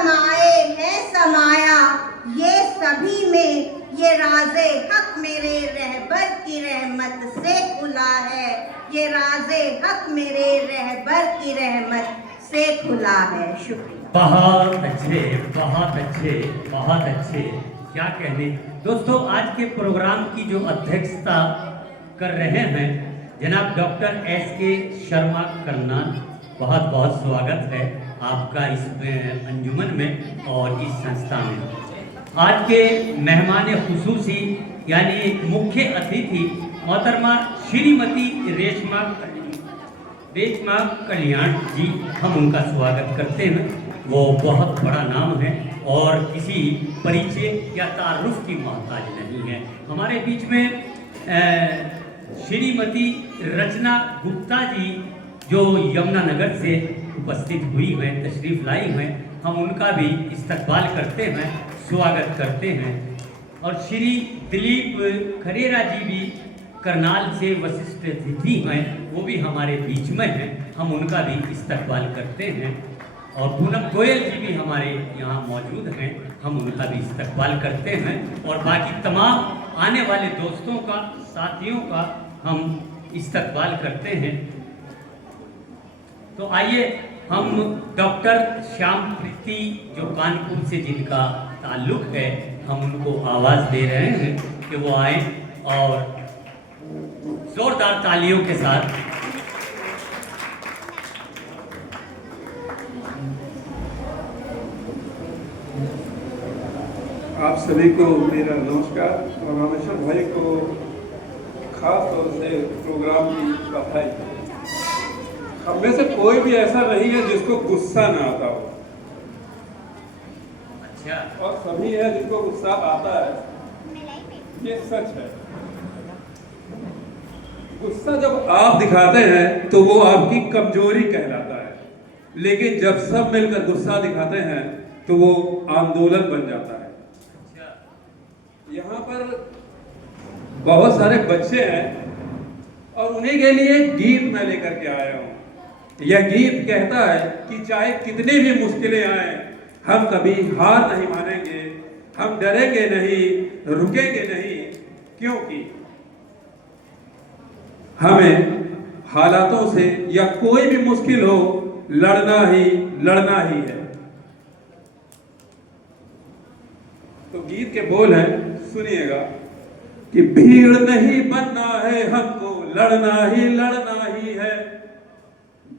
समाए है समाया ये सभी में, ये राज़े हक मेरे रहबर की रहमत से खुला है, ये राज़े हक मेरे रहबर की रहमत से खुला है। शुक्रिया। बहुत अच्छे, बहुत अच्छे, बहुत अच्छे। क्या कहने दोस्तों, आज के प्रोग्राम की जो अध्यक्षता कर रहे हैं जनाब डॉक्टर एस.के. शर्मा करनाल, बहुत बहुत स्वागत है आपका इस अंजुमन में और इस संस्था में। आज के मेहमान खुसूसी यानी मुख्य अतिथि मोहतरमा श्रीमती रेशमा कल्याण जी, हम उनका स्वागत करते हैं। वो बहुत बड़ा नाम है और किसी परिचय या तारुफ की मोहताज नहीं है। हमारे बीच में श्रीमती रचना गुप्ता जी जो यमुनानगर से उपस्थित हुई हैं, तशरीफ लाई हैं, हम उनका भी इस्तकबाल करते हैं, स्वागत करते हैं। और श्री दिलीप खरेरा जी भी करनाल से वशिष्ठ अतिथि हैं, वो भी हमारे बीच में हैं, हम उनका भी इस्तकबाल करते हैं। और पूनम गोयल जी भी हमारे यहाँ मौजूद हैं, हम उनका भी इस्तकबाल करते हैं। और बाकी तमाम आने वाले दोस्तों का, साथियों का हम इस्तकबाल करते हैं। तो आइए हम डॉक्टर श्याम प्रीति जो कानपुर से जिनका ताल्लुक है, हम उनको आवाज़ दे रहे हैं कि वो आए और जोरदार तालियों के साथ। आप सभी को मेरा नमस्कार और रामेश्वर भाई को खास तौर से प्रोग्राम की बधाई। हम में से कोई भी ऐसा नहीं है जिसको गुस्सा ना आता हो। अच्छा। और सभी है जिनको गुस्सा आता है, ये सच है। गुस्सा जब आप दिखाते हैं तो वो आपकी कमजोरी कहलाता है, लेकिन जब सब मिलकर गुस्सा दिखाते हैं तो वो आंदोलन बन जाता है। यहाँ पर बहुत सारे बच्चे हैं और उन्हीं के लिए गीत मैं लेकर के आया हूँ। यह गीत कहता है कि चाहे कितनी भी मुश्किलें आए, हम कभी हार नहीं मानेंगे, हम डरेंगे नहीं, रुकेंगे नहीं, क्योंकि हमें हालातों से या कोई भी मुश्किल हो लड़ना ही है। तो गीत के बोल हैं, सुनिएगा कि भीड़ नहीं बनना है हमको, लड़ना ही है।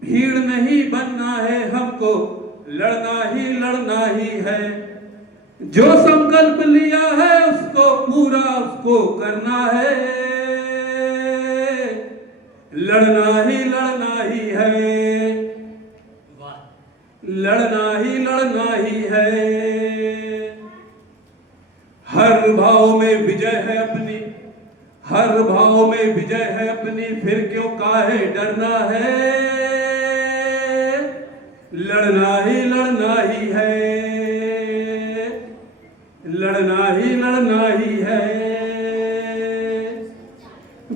भीड़ नहीं बनना है हमको, लड़ना ही है। जो संकल्प लिया है उसको पूरा उसको करना है, लड़ना ही है। लड़ना ही है। हर भाव में विजय है अपनी, हर भाव में विजय है अपनी, फिर क्यों काहे डरना है, लड़ना ही है। लड़ना ही है।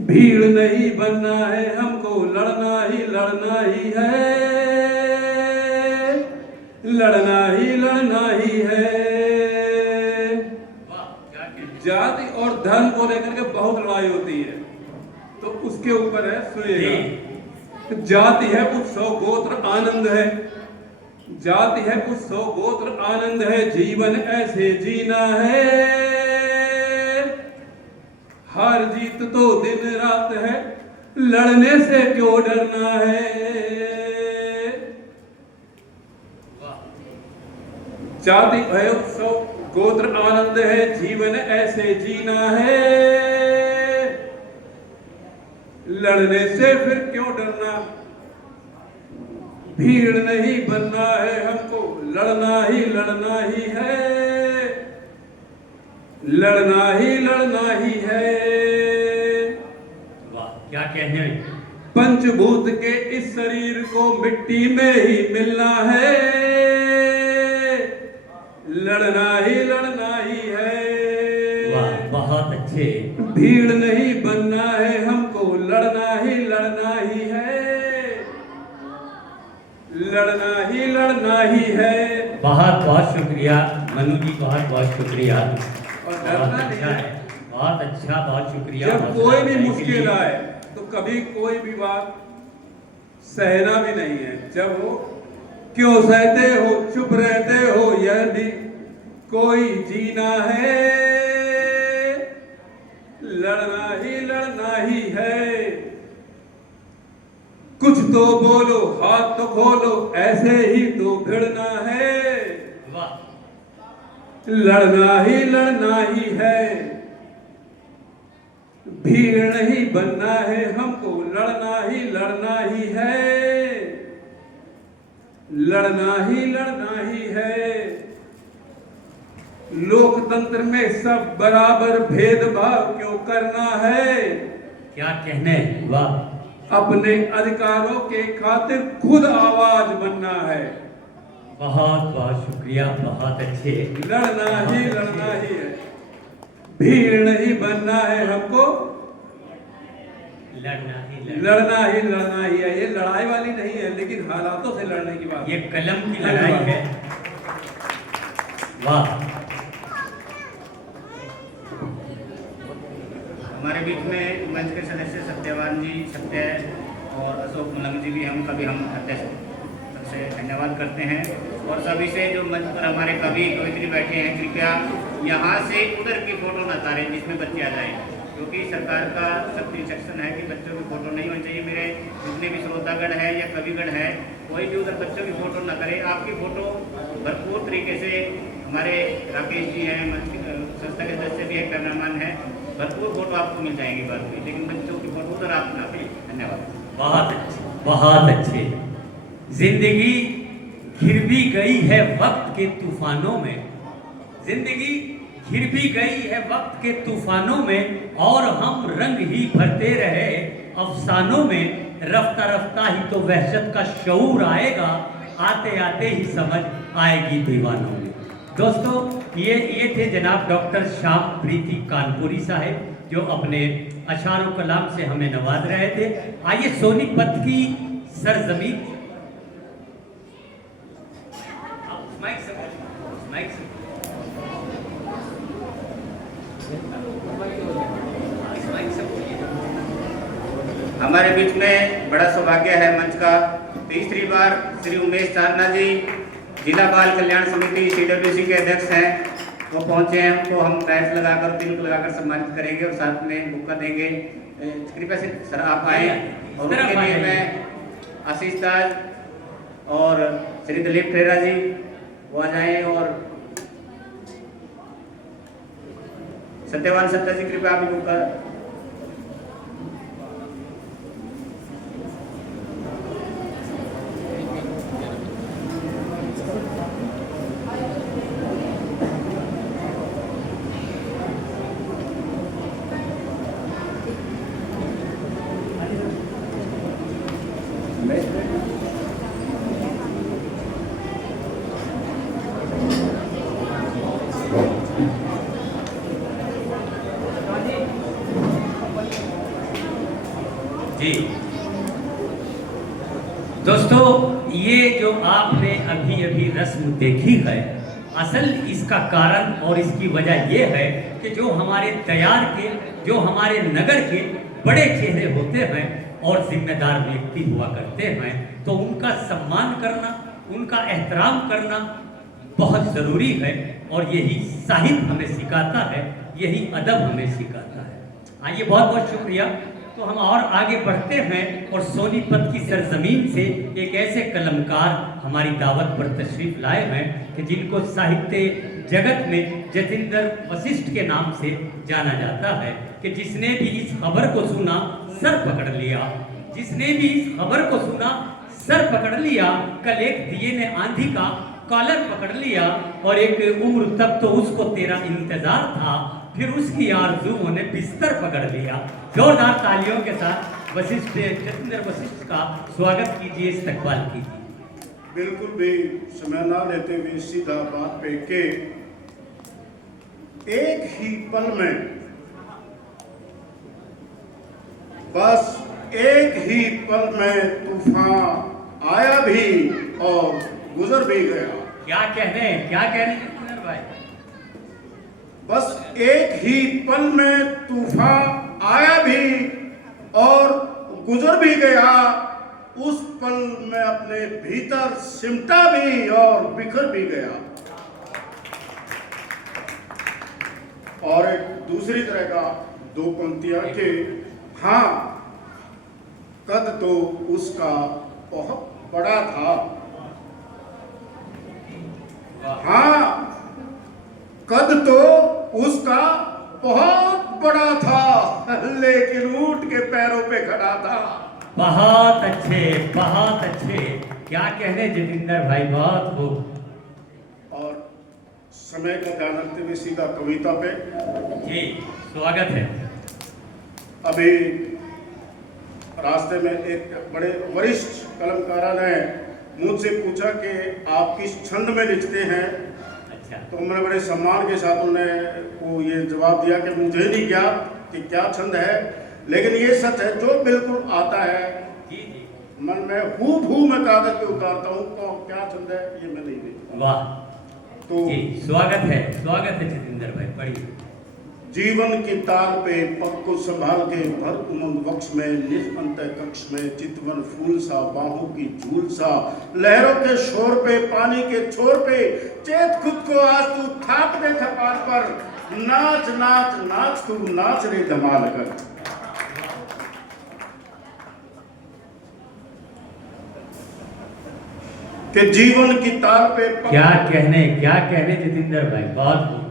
भीड़ नहीं बनना है हमको, लड़ना ही है। लड़ना ही है। जाति और धर्म को लेकर के बहुत लड़ाई होती है, तो उसके ऊपर है, सुनिएगा। जाति है उत्सव, गोत्र आनंद है। जाति है उत्सव, गोत्र आनंद है, जीवन ऐसे जीना है। हार जीत तो दिन रात है, लड़ने से क्यों डरना है। जाति है उत्सव, गोत्र आनंद है, जीवन ऐसे जीना है। लड़ने से फिर क्यों डरना। भीड़ नहीं बनना है हमको, लड़ना ही है। लड़ना ही है। वाह, क्या कहने। पंचभूत के इस शरीर को मिट्टी में ही मिलना है, लड़ना ही है। वाह, बहुत अच्छे। भीड़ नहीं बनना है हमको, लड़ना ही है। लड़ना ही है। बहुत बहुत शुक्रिया मनु जी, बहुत बहुत शुक्रिया। और बहुत डरना नहीं अच्छा है। है, बहुत अच्छा, बहुत शुक्रिया। जब हौसला कोई भी अफजाई के मुश्किल लिए। आए तो कभी कोई भी बात सहना भी नहीं है। जब वो क्यों सहते हो, चुप रहते हो, यदि कोई जीना है, लड़ना ही है। कुछ तो बोलो, हाथ तो खोलो, ऐसे ही तो भिड़ना है। वाह, लड़ना ही है। भीड़ नहीं बनना है हमको, लड़ना ही है। लड़ना ही है। लोकतंत्र में सब बराबर, भेदभाव क्यों करना है। क्या कहने, वाह, अपने अधिकारों के खातिर खुद आवाज बनना है। बहुत बहुत शुक्रिया, बहुत अच्छे। लड़ना ही है। भीड़ नहीं बनना है हमको, लड़ना ही है। ये लड़ाई वाली नहीं है, लेकिन हालातों से लड़ने की बात। ये कलम की लड़ाई है। वाह। हमारे बीच में मंच के सदस्य सत्यवान जी, सत्य और अशोक मलंग जी भी हम अध्यक्ष से धन्यवाद करते हैं। और सभी से जो मंच पर हमारे कवि कवित्री बैठे हैं, कृपया यहाँ से उधर की फोटो न उतारें जिसमें बच्चे आ जाएं, क्योंकि सरकार का सख्त इंस्ट्रक्शन है कि बच्चों की फोटो नहीं होनी चाहिए। मेरे जितने भी श्रोतागण है या कविगण है, कोई भी उधर बच्चों की फोटो न करे। आपकी फोटो भरपूर तरीके से हमारे राकेश जी हैं, मंच की संस्था के सदस्य भी है, कैमरामैन है, भरपूर फोटो आपको मिल जाएंगी बात में, लेकिन बच्चों की फोटो उधर आप ना करें। धन्यवाद। बहुत अच्छे, बहुत अच्छे। जिंदगी घिर भी गई है वक्त के तूफानों में, जिंदगी घिर भी गई है वक्त के तूफानों में, और हम रंग ही भरते रहे अफसानों में। रफ्ता रफ्ता ही तो वहशत का शऊर आएगा, आते आते ही समझ आएगी दीवानों में। दोस्तों, ये थे जनाब डॉक्टर श्याम प्रीति कानपुरी साहब, जो अपने अशारो कलाम से हमें नवाज रहे थे। आइए सोनीपत की सरजमीन, माइक से, माइक से। हमारे बीच में बड़ा सौभाग्य है मंच का, तीसरी बार श्री उमेश चांदना जी, जिला बाल कल्याण समिति CWC के अध्यक्ष हैं, वो पहुंचे हैं। उनको हम बैच लगाकर, तिलक लगाकर सम्मानित करेंगे और साथ में बुक्का देंगे। कृपया से सर आप आए। और उनके लिए मैं आशीष दास और श्री दिलीप खेरा जी वो आ जाए, और सत्यवान सत्ता जी कृपया आप भी बुक्का। जी दोस्तों, ये जो आपने अभी अभी रस्म देखी है, असल इसका कारण और इसकी वजह ये है कि जो हमारे तैयार के, जो हमारे नगर के बड़े चेहरे होते हैं और जिम्मेदार व्यक्ति हुआ करते हैं, तो उनका सम्मान करना, उनका एहतराम करना बहुत ज़रूरी है। और यही साहित्य हमें सिखाता है, यही अदब हमें सिखाता है। आइए, बहुत बहुत शुक्रिया। तो हम और आगे बढ़ते हैं और सोनीपत की सरजमीन से एक ऐसे कलमकार हमारी दावत पर तशरीफ लाए हैं कि जिनको साहित्य जगत में जतिंदर वशिष्ठ के नाम से जाना जाता है, कि जिसने भी इस खबर को सुना सर पकड़ लिया, जिसने भी इस खबर को सुना सर पकड़ लिया। कल एक दिए ने आंधी का कॉलर पकड़ लिया, और एक उम्र तक तो उसको तेरा इंतजार था, फिर उसकी आरज़ुओं ने बिस्तर पकड़ लिया। जोरदार तालियों के साथ वशिष्ठ, जतिंदर वशिष्ठ का स्वागत कीजिए, इस्तकबाल कीजिए। बिल्कुल भी समय ना लेते हुए सीधा बात पे के एक ही पल में, बस एक ही पल में तूफान आया भी और गुजर भी गया। क्या कहने जितेंद्र भाई? बस एक ही पल में तूफान आया भी और गुजर भी गया, उस पल में अपने भीतर सिमटा भी और बिखर भी गया। और एक दूसरी तरह का दो पंक्तियां के हाँ, कद तो उसका बहुत बड़ा था, हाँ कद तो उसका बहुत बड़ा था, लेकिन ऊंट के पैरों पे खड़ा था। बहुत अच्छे, बहुत अच्छे। क्या कहने जितेंद्र भाई, बहुत खूब। और समय का ध्यान रखते हुए सीधा कविता पे। जी, स्वागत है। अभी रास्ते में एक बड़े वरिष्ठ कलमकारा ने मुझसे पूछा कि आप किस छंद में लिखते हैं। अच्छा। तो मैंने बड़े सम्मान के साथ उन्हें को ये जवाब दिया कि मुझे नहीं ज्ञात कि क्या छंद है, लेकिन ये सच है जो बिल्कुल आता है जी जी, मन में हूबहू मैं कागज पे उतारता हूँ। तो क्या छंद है ये मैं नहीं देखता। वाह। तो जी, स्वागत है जितेंद्र भाई, पढ़िए। जीवन की ताल पे पग को संभाल के भर उमंग वक्ष में निरंत कक्ष में चितवन फूल सा बाहों की झूल सा लहरों के शोर पे पानी के छोर पे चेत खुद को आज तू थाप दे कपाल पर नाच नाच नाच तू नाच रे धमाल कर। कि जीवन की ताल पे क्या कहने जितेंद्र भाई, बहुत खूब।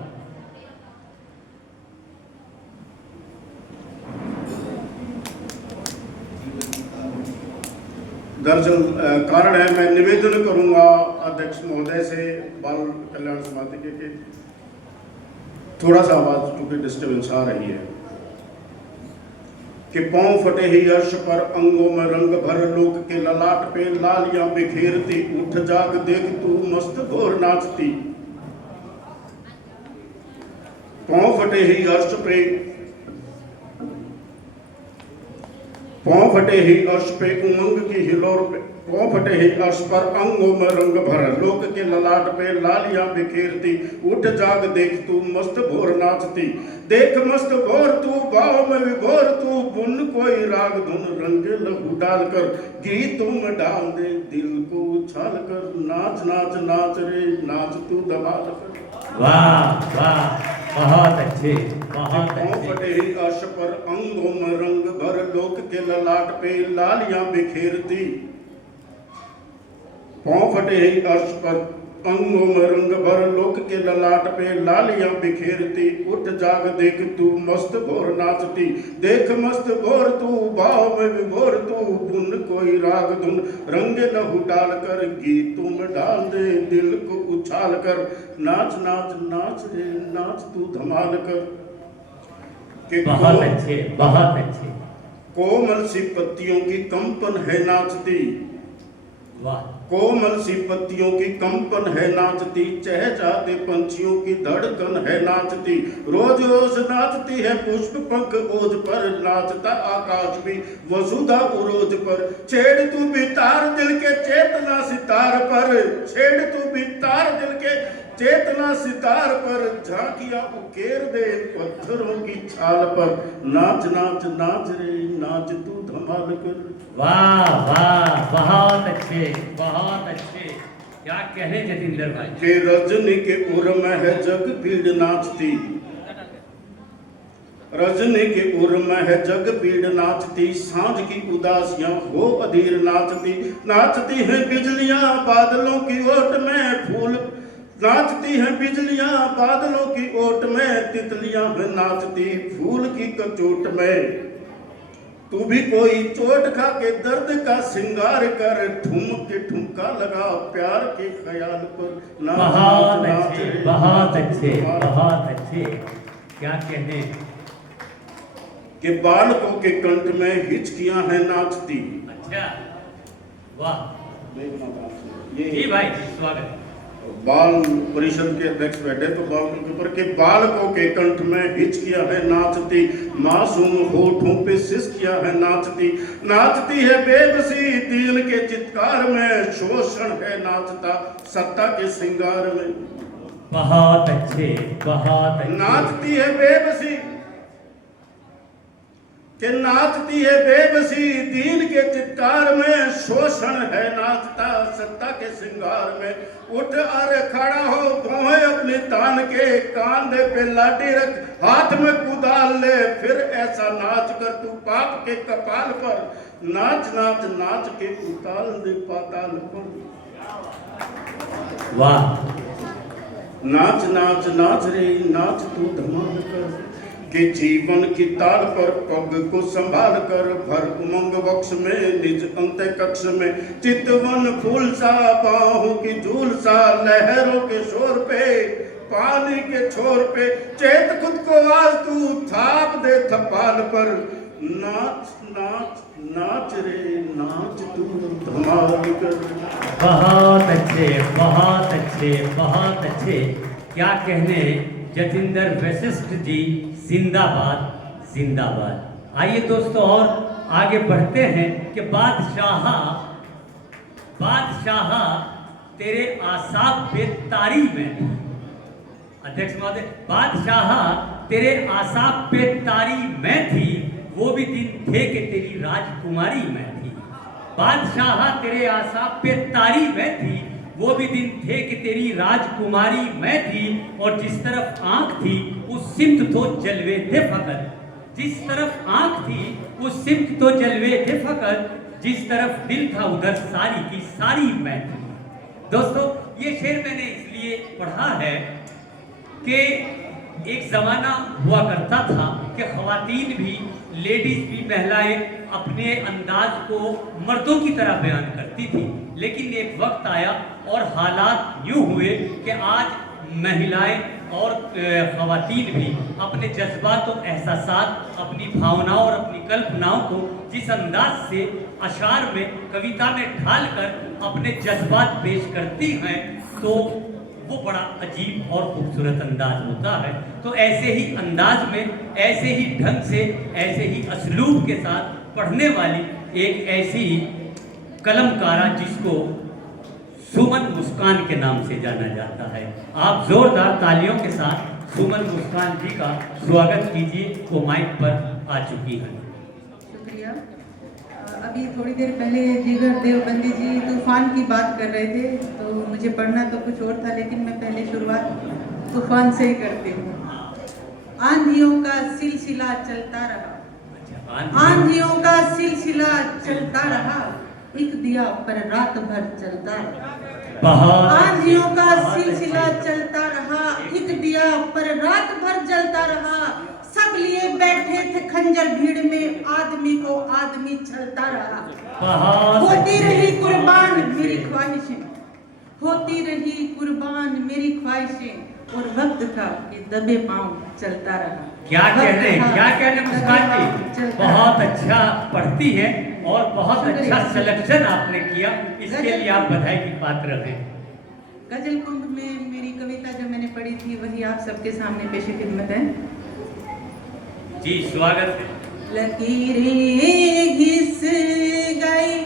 दरअसल कारण है, मैं निवेदन करूंगा अध्यक्ष महोदय से बाल कल्याण समिति के कि थोड़ा सा आवाज क्योंकि डिस्टर्बेंस आ रही है कि पांव फटे ही अर्श पर अंगों में रंग भर लोक के ललाट पे लालियां बिखेरती उठ जाग देख तू मस्त घोर नाचती। पांव फटे ही अर्श पे पांव फटे ही अर्श पे उमंग की हिलोर पे पांव फटे ही अर्श पर अंगों में रंग भर लोक के ललाट पे लालियां बिखेरती उठ जाग देख तू मस्त भोर नाचती। देख मस्त भोर तू भाव में विभोर तू बुन कोई राग धुन रंग लहू डालकर गीतों में डाल दे दिल को उछाल कर नाच नाच नाच रे नाच तू धमाल कर। वाह वाह, बहुत अच्छे, बहुत पांव अच्छे। फटे ही अर्श पर अंगों में रंग भर लोक के ललाट पे लालियां बिखेरती। पांव फटे ही अर्श पर अंगों में रंग भर लोक के ललाट पे लालियां बिखेरती उठ जाग देख तू मस्त भोर नाचती। देख मस्त भोर तू भाव में विभोर तू बुन कोई राग धुन रंग लहू डाल कर गीतों में डाल दे दिल को उछाल कर नाच नाच नाच रे नाच तू धमाल कर। कि बहुत अच्छे, बहुत अच्छे। कोमल सी पत्तियों की कंपन है नाचती। वाह। कोमल सी पत्तियों की कंपन है नाचती चहचहाते पंछियों की धड़कन है नाचती। रोज रोज नाचती है पुष्प पंख ओज पर नाचता आकाश भी वसुधा उरोज पर। छेड़ तू भी तार दिल के चेतना सितार पर छेड़ तू भी तार दिल के चेतना सितार पर झांकियां उकेर दे पत्थरों की छाल पर नाच नाच नाच रे नाच तू धमाल कर। वाह वाह, बहुत अच्छे, बहुत अच्छे। क्या कहने जितेंद्र भाई। के रजनी के उर में है जग पीड़ नाचती। रजनी के उर में है जग पीड़ नाचती सांझ की उदासियां हो अधीर नाचती। नाचती है बिजलियां बादलों की ओट में फूल नाचती है बिजलियां बादलों की ओट में तितलियां है नाचती फूल की कचोट में। तू भी कोई चोट खा के दर्द का श्रृंगार कर ठुमक के ठुमका लगा प्यार के ख्याल पर नाच बहुत नाच अच्छे, रे बहुत अच्छे, नाच। बहुत अच्छे। क्या कहने के बालकों के कंठ में हिचकियां हैं नाचती। अच्छा, वाह ये जी भाई, स्वागत। बाल परिषद के अध्यक्ष बैठे तो बालकों के ऊपर के बालकों के कंठ में हिचकियां है नाचती, मासूम होठों पे सिसकियां है नाचती, नाचती है बेबसी दीन के चित्कार में, शोषण है नाचता सत्ता के श्रृंगार में। बहुत अच्छे, बहुत अच्छे। नाचती है बेबसी कि नाचती है बेबसी दीन के चित्कार में, शोषण है नाचता सत्ता के श्रृंगार में। उठ अरे खड़ा हो भौहें अपनी तान के, कांधे पे लाठी रख हाथ में कुदाल ले, फिर ऐसा नाच कर तू पाप के कपाल पर, नाच नाच नाच के उताल दे पाताल पर। वाह। नाच नाच नाच रे नाच तू धमाल कर, कि जीवन की ताल पर पग को संभाल कर, भर उमंग वक्ष में निज अंत कक्ष में, चितवन फूल सा बाहों की झूल सा, लहरों के शोर पे पानी के छोर पे, चेत खुद को आज तू थाप दे थपाल पर, नाच नाच नाच रे नाच तू धमाल कर। बहुत अच्छे, बहुत अच्छे, बहुत अच्छे। क्या कहने जतिंदर वशिष्ठ जी, जिंदाबाद जिंदाबाद। आइए दोस्तों और आगे बढ़ते हैं कि बादशाह तेरे आसाब बेतारी में, अध्यक्ष महोदय, बादशाह तेरे आसाब बेतारी में थी, वो भी दिन थे कि तेरी राजकुमारी में थी। बादशाह तेरे आसाब बेतारी में थी, वो भी दिन थे कि तेरी राजकुमारी मैं थी, और जिस तरफ आंख थी उस सिमत तो जलवे थे फकत, जिस तरफ आंख थी उस सिमत तो जलवे थे फकत, जिस तरफ दिल था उधर सारी की सारी मैं थी। दोस्तों ये शेर मैंने इसलिए पढ़ा है कि एक जमाना हुआ करता था कि ख़वातीन भी, लेडीज भी, महिलाएं अपने अंदाज को मर्दों की तरह बयान करती थी, लेकिन एक वक्त आया और हालात यूँ हुए कि आज महिलाएं और ख़वातीन भी अपने जज्बात और एहसासात, अपनी भावनाओं और अपनी कल्पनाओं को जिस अंदाज से अशार में, कविता में ढाल कर अपने जज्बात पेश करती हैं, तो वो बड़ा अजीब और खूबसूरत अंदाज होता है। तो ऐसे ही अंदाज में, ऐसे ही ढंग से, ऐसे ही असलूब के साथ पढ़ने वाली एक ऐसी कलमकारा जिसको सुमन मुस्कान के नाम से जाना जाता है। आप जोरदार तालियों के साथ सुमन मुस्कान जी का स्वागत कीजिए, वो माइक पर आ चुकी हैं। शुक्रिया। अभी थोड़ी देर पहले जिगर देवबंदी जी तूफान की बात कर रहे थे, तो मुझे पढ़ना तो कुछ और था, लेकिन मैं पहले शुरुआत तूफान से ही करती हूँ। आंधियों का सिलसिला चलता रहा, आंधियों का सिलसिला चलता रहा, एक दिया पर रात भर चलता रहा। आंधियों का सिलसिला चलता रहा, एक दिया पर रात भर जलता रहा, सब लिए बैठे थे खंजर भीड़ में, आदमी को आदमी छलता रहा। होती रही कुर्बान मेरी ख्वाहिशें, होती रही कुर्बान मेरी ख्वाहिशें, और वक्त था कि दबे पांव चलता रहा। क्या कहने मुस्कान जी, बहुत अच्छा पढ़ती हैं और बहुत अच्छा सिलेक्शन आपने किया, इसके लिए आप बधाई की पात्र हैं। गजल कुंभ में मेरी कविता जो मैंने पढ़ी थी वही आप सबके सामने पेश खिदमत है। जी स्वागत है। लकीरें घिस गई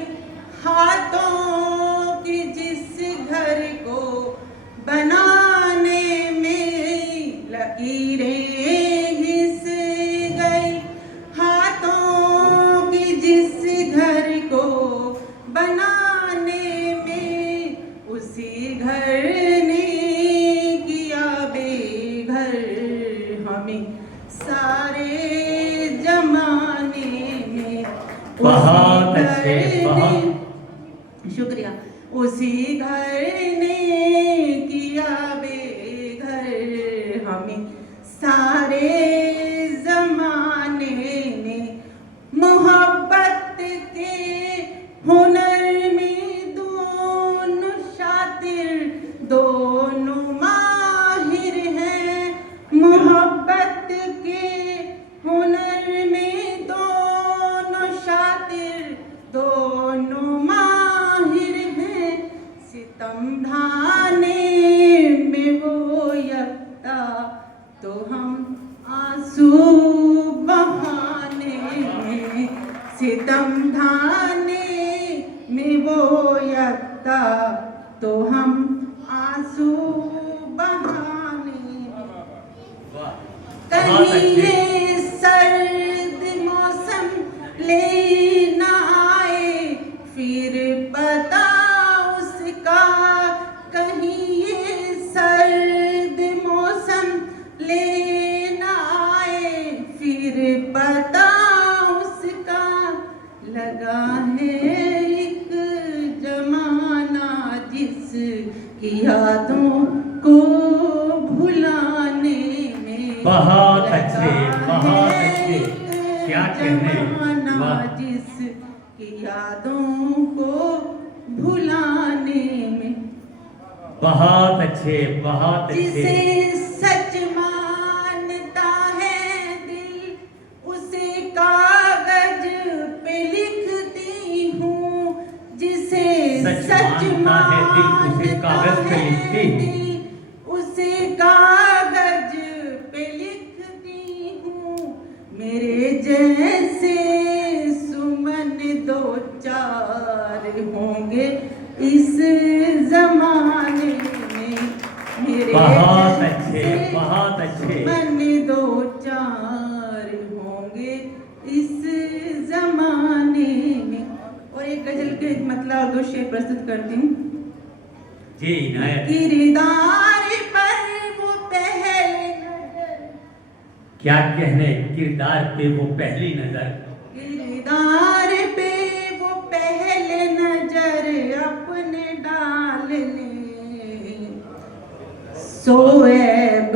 हाथों की जिस घर को बनाने में, लकीरें घिस गई हाथों की जिस घर को बनाने में, उसी घर ने किया बेघर हमें सारे जमाने में। बहुत अच्छे, बहुत शुक्रिया। उसी घर ने किया बेघर हमें सारे जमाने में, मोहब्बत के हुनर में दोनों शातिर, दोनों माहिर हैं, मोहब्बत के हुनर में दोनों शातिर, दोनों माहिर हैं, सितम ढाने रोयता तो हम आंसू बहाने वाह, बहुत कहीं अच्छे। ये सर्द मौसम ले ना आए फिर पता उसका कहीं ये सर्द मौसम ले ना आए फिर पता उसका लगा है एक जमाना जिसकी यादों को भुलाने में बहुत लगा अच्छे, बहुत है अच्छे। एक क्या कहने, जमाना वाह। जिसकी यादों को भुलाने में बहुत अच्छे, बहुत जिसे अच्छे। सच मानता है दिल उसे कागज पे लिखती हूँ जिसे सच मानता है दिल, उसे कागज पे लिखती हूँ। दिल उसे कागज पे लिखती हूँ मेरे जैसे सुमन दो चार होंगे इस जमाने में मेरे बहुत जैसे अच्छे, बहुत अच्छे। सुमन दो चार होंगे इस जमाने में। और एक गजल के मतलब और 2 शेर प्रस्तुत करती हूँ। जी इनायत। किरदार पर वो पहले नजर क्या कहने, किरदार पे वो पहली नजर। किरदार पे वो पहले नजर अपने डाल ले सोएब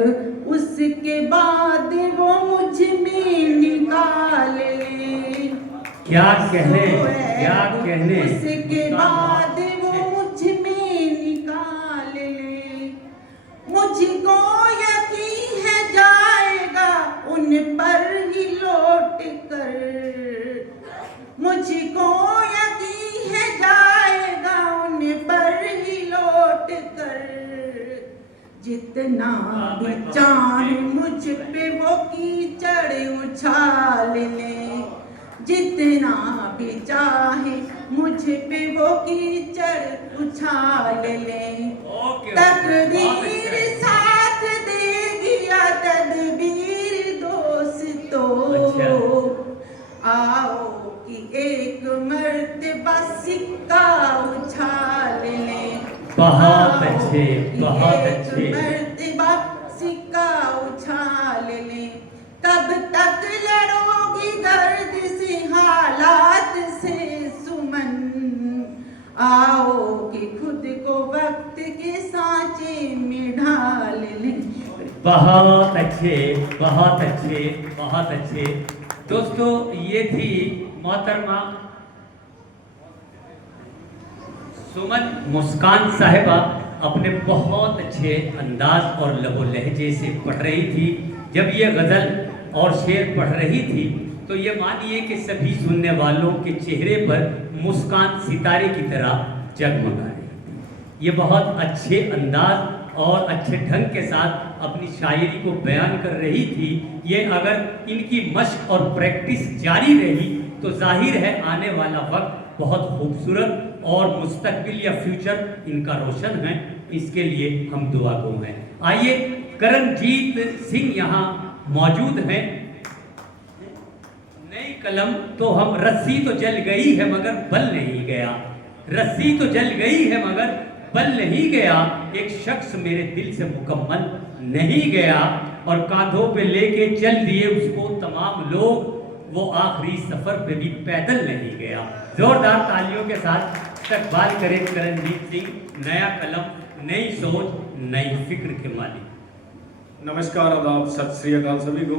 उसके बाद वो मुझ में निकाल ले क्या कहने, क्या कहने। उसके बाद वो मुझ में निकाल ले मुझको यकीन है जाएगा उन पर ही लौट कर मुझको यकीन है जाएगा उन पर ही लौट कर जितना भी चाहे मुझ पे वो कीचड़ उछाल ले जितना भी चाहे मुझ पे वो कीचड़ उछाल ले तकदीर साथ देगी या तदबीर दोस्तों आओ कि एक मर्तबा सिक्का उछाल ले बहुत अच्छे, बहुत एक अच्छे। मर्तबा सिक्का उछाल ले कब तक लड़ोगी दर्द से हालात से सुमन आओ कि खुद को वक्त के सांचे में ढाल ले। बहुत अच्छे, बहुत अच्छे, बहुत अच्छे। दोस्तों ये थी मोहतरमा सुमन मुस्कान साहिबा अपने बहुत अच्छे अंदाज और लबो लहजे से पढ़ रही थी। जब ये गज़ल और शेर पढ़ रही थी तो ये मानिए कि सभी सुनने वालों के चेहरे पर मुस्कान सितारे की तरह जगमगा रही थी। ये बहुत अच्छे अंदाज और अच्छे ढंग के साथ अपनी शायरी को बयान कर रही थी। ये अगर इनकी मशक और प्रैक्टिस जारी रही तो जाहिर है आने वाला वक्त बहुत खूबसूरत और मुस्तकबिल या फ्यूचर इनका रोशन है। इसके लिए हम दुआ गो हैं। आइए करणजीत सिंह यहाँ मौजूद हैं। नई कलम तो हम रस्सी तो जल गई है मगर बल नहीं गया, रस्सी तो जल गई है मगर बल नहीं गया, एक शख्स मेरे दिल से मुकम्मल नहीं गया और कांधों पे लेके चल दिए उसको तमाम लोग, वो आखिरी सफर पे भी पैदल नहीं गया। जोरदार तालियों के साथ इस्तकबाल करें करणजीत सिंह, नया कलम, नई सोच, नई फिक्र के मालिक। नमस्कार, आदाब, सत श्री अकाल सभी को।